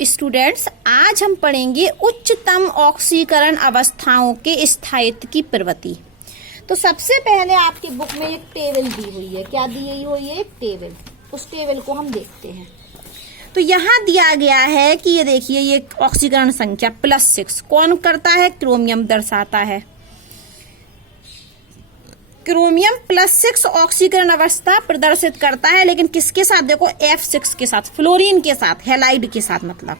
Students, आज हम पढ़ेंगे उच्चतम ऑक्सीकरण अवस्थाओं के स्थायित्व की प्रवृत्ति। तो सबसे पहले आपकी बुक में एक टेबल दी हुई है। क्या दी हुई है? एक टेबल। उस टेबल को हम देखते हैं। तो यहाँ दिया गया है कि ये देखिए, ये ऑक्सीकरण संख्या +6 कौन करता है? क्रोमियम दर्शाता है। क्रोमियम +6 ऑक्सीकरण अवस्था प्रदर्शित करता है, लेकिन किसके साथ? देखो, F6 के साथ, फ्लोरीन के साथ, हैलाइड के साथ मतलब।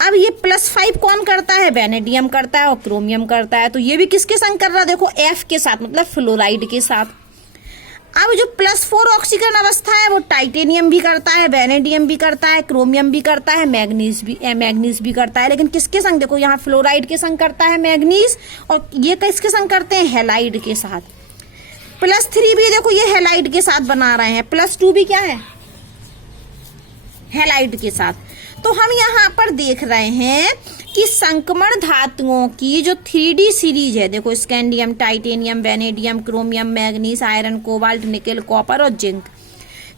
अब ये +5 कौन करता है? वेनेडियम करता है और क्रोमियम करता है। तो ये भी किसके संग कर रहा है? देखो, F के साथ मतलब फ्लोराइड के साथ। अब जो +4 ऑक्सीकरण अवस्था है वो टाइटेनियम भी करता है, वेनेडियम भी करता है, क्रोमियम भी करता है, मैग्नीज भी करता है। लेकिन किसके संग? देखो, यहाँ फ्लोराइड के संग करता है मैग्नीज, और ये किसके संग करते हैं? हैलाइड के साथ। +3 भी देखो, ये हैलाइड के साथ बना रहे हैं। +2 भी क्या है? हैलाइड के साथ। तो हम यहाँ पर देख रहे हैं कि संक्रमण धातुओं की जो 3D सीरीज है, देखो, scandium, titanium, vanadium, chromium, manganese, iron, cobalt, nickel, copper और जिंक,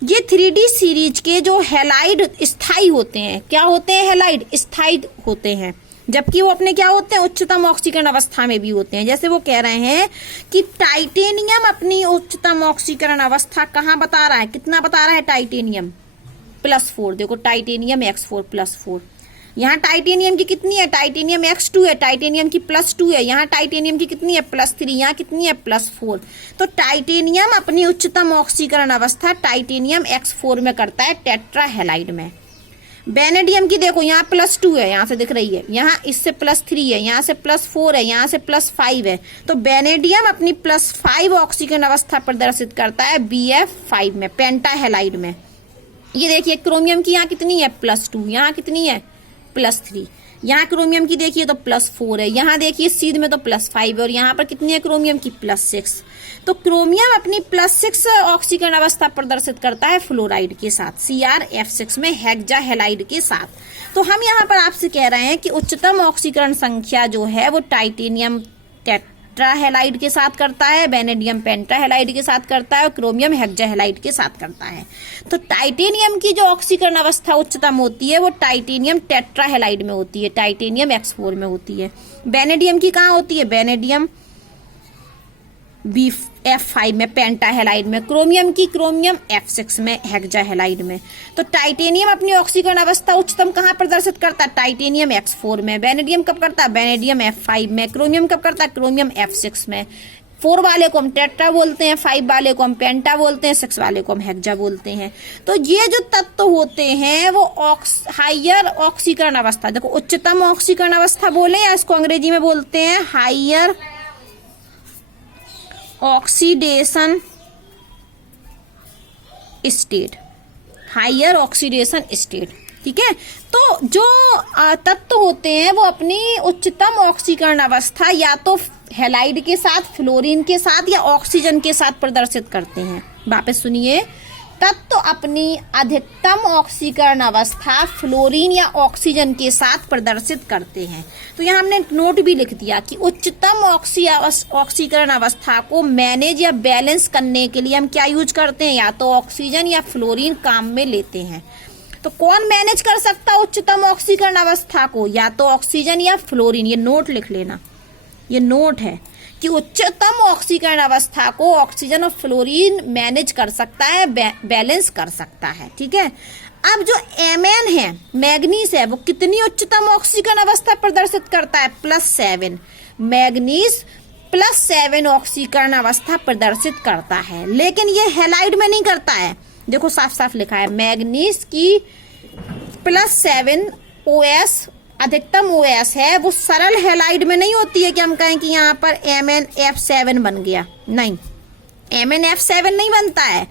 ये 3D सीरीज के जो हैलाइड स्थायी होते हैं। क्या होते हैं? हैलाइड स्थायी होते हैं, जबकि वो अपने क्या होते हैं? उच्चतम ऑक्सीकरण अवस्था में भी होते हैं। जैसे वो कह रहे हैं कि टाइटेनियम अपनी उच्चतम ऑक्सीकरण अवस्था कहाँ बता रहा है? कितना बता रहा है टाइटेनियम? +4। देखो, टाइटेनियम X4 +4। यहाँ टाइटेनियम की कितनी है? टाइटेनियम X2 है, टाइटेनियम की +2 है। यहाँ टाइटेनियम की कितनी है? +3। यहाँ कितनी है? +4। तो टाइटेनियम अपनी उच्चतम ऑक्सीकरण अवस्था टाइटेनियम X4 में करता है, टेट्रा हैलाइड में। वेनेडियम की देखो, यहाँ +2 है, यहाँ से दिख रही है, यहाँ इससे +3 है, यहाँ से +4 है, यहाँ से +5 है। तो वेनेडियम अपनी +5 ऑक्सीकरण अवस्था प्रदर्शित करता है BF5 में, पेंटा हैलाइड में। ये देखिए, क्रोमियम की यहाँ कितनी है? +2। यहाँ कितनी है? +3। यहाँ क्रोमियम की देखिए तो +4 है। यहाँ देखिए सीध में तो +5 है, और यहाँ पर कितनी है क्रोमियम की? +6। तो क्रोमियम अपनी +6 ऑक्सीकरण अवस्था प्रदर्शित करता है फ्लोराइड के साथ, CrF6 में, हेक्सा हैलाइड के साथ। तो हम यहाँ पर आपसे कह रहे हैं कि उच्चतम ऑक्सीकरण संख्या जो है वो टाइटेनियम टेट्रा हैलाइड के साथ करता है, वेनेडियम पेंटा हैलाइड के साथ करता है, और क्रोमियम हेक्सा हैलाइड के साथ करता है। तो टाइटेनियम की जो ऑक्सीकरण अवस्था उच्चतम होती है वो टाइटेनियम टेट्रा हैलाइड में होती है, टाइटेनियम X4 में होती है। वेनेडियम की कहाँ होती है? वेनेडियम BF5 में, पेंटा हैलाइड में। क्रोमियम की क्रोमियम F6 में, हेक्सा हैलाइड में। तो टाइटेनियम अपनी ऑक्सीकरण अवस्था उच्चतम कहाँ प्रदर्शित करता है? टाइटेनियम X4 में। वेनेडियम कब करता है? वेनेडियम F5 में। क्रोमियम कब करता है? क्रोमियम F6 में। 4 वाले को हम टेट्रा बोलते हैं, 5 वाले को हम पेंटा बोलते हैं, 6 वाले को हम हेक्सा बोलते हैं। तो ये जो तत्व होते हैं वो हाइयर ऑक्सीकरण अवस्था, देखो, उच्चतम ऑक्सीकरण अवस्था बोले या इसको अंग्रेजी में बोलते हैं higher oxidation state, higher oxidation state. ठीक है। तो जो तत्व होते हैं वो अपनी उच्चतम ऑक्सीकरण अवस्था या तो हैलाइड के साथ, फ्लोरीन के साथ या ऑक्सीजन के साथ प्रदर्शित करते हैं। वापस सुनिए, तत्व अपनी अधिकतम ऑक्सीकरण अवस्था फ्लोरीन या ऑक्सीजन के साथ प्रदर्शित करते हैं। तो यहाँ हमने नोट भी लिख दिया कि उच्चतम ऑक्सीकरण अवस्था को मैनेज या बैलेंस करने के लिए हम क्या यूज करते हैं? या तो ऑक्सीजन या फ्लोरीन काम में लेते हैं। तो कौन मैनेज कर सकता है उच्चतम ऑक्सीकरण अवस्था को? या तो ऑक्सीजन या फ्लोरीन। ये नोट लिख लेना, ये नोट है कि उच्चतम ऑक्सीकरण अवस्था को ऑक्सीजन और फ्लोरीन मैनेज कर सकता है, बैलेंस कर सकता है। ठीक है। अब जो Mn है, मैग्नीज है, वो कितनी उच्चतम ऑक्सीकरण अवस्था प्रदर्शित करता है? +7। मैग्नीज +7 ऑक्सीकरण अवस्था प्रदर्शित करता है, लेकिन ये हैलाइड में नहीं करता है। देखो, साफ साफ लिखा है, मैग्नीज की +7 OS अधिकतम OS है, वो सरल हैलाइड में नहीं होती है कि हम कहें कि यहाँ पर MnF7 बन गया। नहीं, MnF7 नहीं बनता है,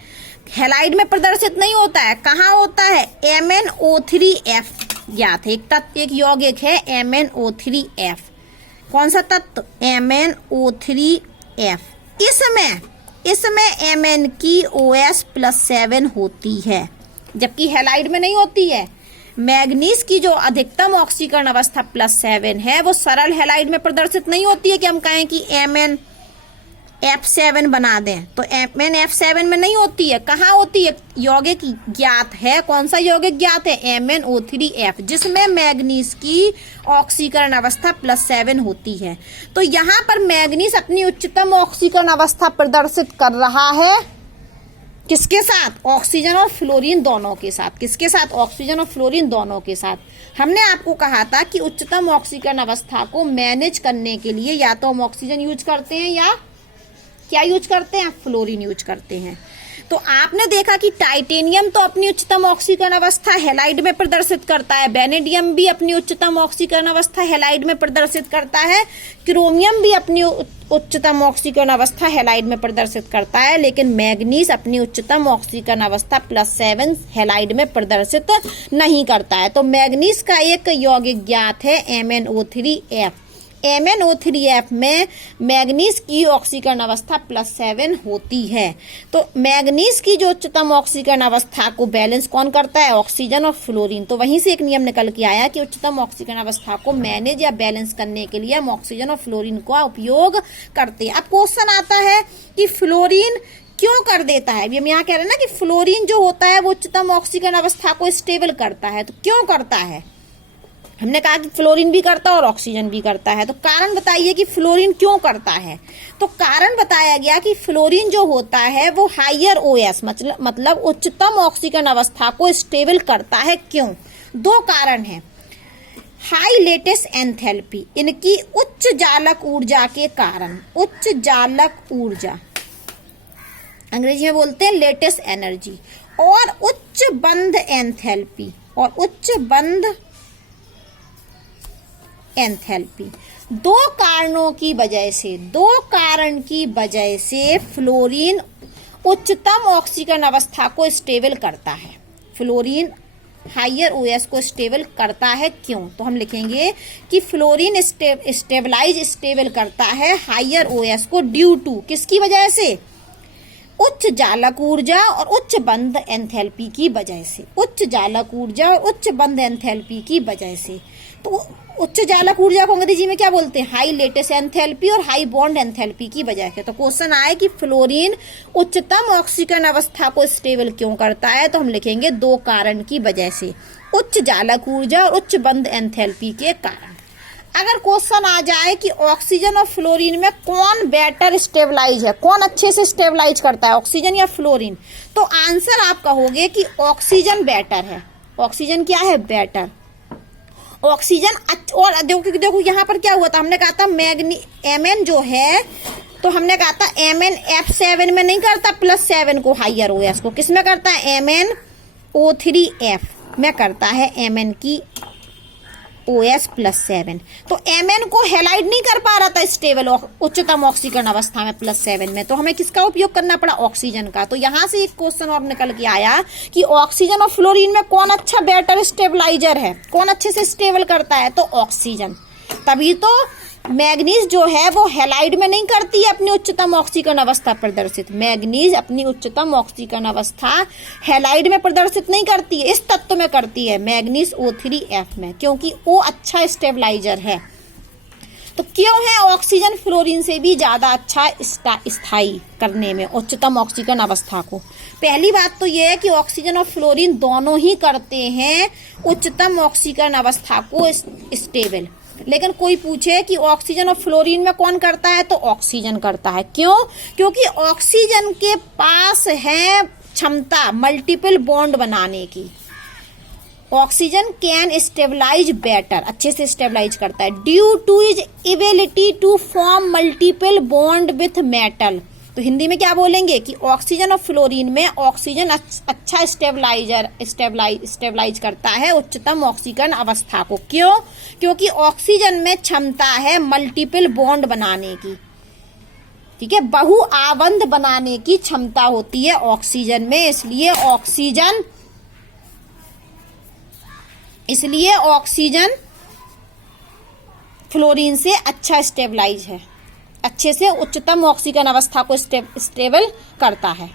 हैलाइड में प्रदर्शित नहीं होता है। कहाँ होता है? MnO3F ज्ञात है, एक तत्व, एक यौगिक है MnO3F। कौन सा तत्व? MnO3F। इसमें Mn की OS +7 होती है, जबकि हैलाइड में नहीं होती है। मैग्नीज की जो अधिकतम ऑक्सीकरण अवस्था +7 है वो सरल हैलाइड में प्रदर्शित नहीं होती है कि हम कहें कि F7 बना दें तो Mn F7 में नहीं होती है, कहाँ होती है? यौगिक ज्ञात है, कौन सा यौगिक ज्ञात है? MnO3F, जिसमें मैग्नीज की ऑक्सीकरण अवस्था +7 होती है। तो यहाँ पर मैग्नीज अपनी उच्चतम ऑक्सीकरण अवस्था प्रदर्शित कर रहा है किसके साथ? ऑक्सीजन और फ्लोरीन दोनों के साथ। किसके साथ? ऑक्सीजन और फ्लोरीन दोनों के साथ। हमने आपको कहा था कि उच्चतम ऑक्सीकरण अवस्था को मैनेज करने के लिए या तो हम ऑक्सीजन यूज करते हैं या क्या यूज करते हैं? फ्लोरीन यूज करते हैं। तो आपने देखा कि टाइटेनियम तो अपनी उच्चतम ऑक्सीकरण अवस्था हैलाइड में प्रदर्शित करता है, वेनेडियम भी अपनी उच्चतम ऑक्सीकरण अवस्था हैलाइड में प्रदर्शित करता है, क्रोमियम भी अपनी उच्चतम ऑक्सीकरण अवस्था हैलाइड में प्रदर्शित करता है, लेकिन मैग्नीज अपनी उच्चतम ऑक्सीकरण अवस्था +7 हैलाइड में प्रदर्शित नहीं करता है। तो मैग्नीज का एक यौगिक ज्ञात है MnO3F। MnO3F में मैग्नीज की ऑक्सीकरण अवस्था +7 होती है। तो मैग्नीज की जो उच्चतम ऑक्सीकरण अवस्था को बैलेंस कौन करता है? ऑक्सीजन और फ्लोरीन। तो वहीं से एक नियम निकल के आया कि उच्चतम ऑक्सीकरण अवस्था को मैनेज या बैलेंस करने के लिए हम ऑक्सीजन और फ्लोरीन का उपयोग करते हैं। अब क्वेश्चन आता है कि फ्लोरीन क्यों कर देता है? हम यहाँ कह रहे हैं ना कि फ्लोरीन जो होता है वो उच्चतम ऑक्सीकरण अवस्था को स्टेबल करता है। तो क्यों करता है? हमने कहा कि फ्लोरीन भी करता है और ऑक्सीजन भी करता है। तो कारण बताइए कि फ्लोरीन क्यों करता है? तो कारण बताया गया कि फ्लोरीन जो होता है वो हायर OS मतलब उच्चतम ऑक्सीकरण अवस्था को स्टेबल करता है। क्यों? दो कारण हैं। हाई लेटेस्ट एंथैल्पी, इनकी उच्च जालक ऊर्जा के कारण, उच्च जालक ऊर्जा अंग्रेजी में बोलते हैं लेटेस्ट एनर्जी, और उच्च बंध एंथैल्पी, और उच्च बंध एंथैल्पी। दो कारणों की वजह से, दो कारण की वजह से फ्लोरीन उच्चतम ऑक्सीकरण अवस्था को स्टेबल करता है। फ्लोरीन हायर OS को स्टेबल करता है। क्यों? तो हम लिखेंगे कि फ्लोरीन स्टेबल करता है हायर OS को ड्यू टू, किसकी वजह से? उच्च जालक ऊर्जा और उच्च बंध एंथैल्पी की वजह से। उच्च जालक ऊर्जा और उच्च बंध एंथैल्पी की वजह से। तो उच्च जालक ऊर्जा को अंग्रेजी में क्या बोलते हैं? हाई लेटेस्ट एंथैल्पी और हाई बॉन्ड एंथैल्पी की वजह से। तो क्वेश्चन आए कि फ्लोरीन उच्चतम ऑक्सीकरण अवस्था को स्टेबल क्यों करता है? तो हम लिखेंगे दो कारण की वजह से, उच्च जालक ऊर्जा और उच्च बंध एंथैल्पी के कारण। अगर क्वेश्चन आ जाए कि ऑक्सीजन और फ्लोरीन में कौन बेटर स्टेबलाइज है, कौन अच्छे से स्टेबलाइज करता है, ऑक्सीजन या फ्लोरीन, तो आंसर आप कहोगे कि ऑक्सीजन बेटर है। ऑक्सीजन क्या है? बेटर। ऑक्सीजन और देखो यहाँ पर क्या हुआ था, हमने कहा था Mn जो है, तो हमने कहा था Mn F7 में नहीं करता +7 को, हायर OS को, किस में करता है? MnO3F में करता है Mn की OS +7। तो Mn को हैलाइड नहीं कर पा रहा था स्टेबल उच्चतम ऑक्सीकरण अवस्था में +7 में, तो हमें किसका उपयोग करना पड़ा? ऑक्सीजन का। तो यहाँ से एक क्वेश्चन और निकल के आया कि ऑक्सीजन और फ्लोरीन में कौन अच्छा बेटर स्टेबलाइजर है, कौन अच्छे से स्टेबल करता है? तो ऑक्सीजन। तभी तो मैग्नीज जो है वो हैलाइड में नहीं करती है अपनी उच्चतम ऑक्सीकरण अवस्था प्रदर्शित। मैग्नीज अपनी उच्चतम ऑक्सीकरण अवस्था हैलाइड में प्रदर्शित नहीं करती है, इस तत्व में करती है, मैग्नीज O3F में, क्योंकि वो अच्छा स्टेबलाइजर है। तो क्यों है ऑक्सीजन फ्लोरीन से भी ज्यादा अच्छा स्थायी करने में उच्चतम ऑक्सीकरण अवस्था को? पहली बात तो यह है कि ऑक्सीजन और फ्लोरीन दोनों ही करते हैं उच्चतम ऑक्सीकरण अवस्था को स्टेबल। लेकिन कोई पूछे कि ऑक्सीजन और फ्लोरीन में कौन करता है, तो ऑक्सीजन करता है। क्यों? क्योंकि ऑक्सीजन के पास है क्षमता मल्टीपल बॉन्ड बनाने की। ऑक्सीजन कैन स्टेबलाइज बेटर, अच्छे से स्टेबलाइज करता है, due to is ability to form multiple bond with metal. तो हिंदी में क्या बोलेंगे कि ऑक्सीजन और फ्लोरीन में ऑक्सीजन अच्छा स्टेबलाइज करता है उच्चतम ऑक्सीकरण अवस्था को। क्यों? क्योंकि ऑक्सीजन में क्षमता है मल्टीपल बॉन्ड बनाने की, ठीक है, बहु आबंध बनाने की क्षमता होती है ऑक्सीजन में, इसलिए ऑक्सीजन फ्लोरीन से अच्छा स्टेबलाइज है, अच्छे से उच्चतम ऑक्सीकरण अवस्था को स्टेबल करता है।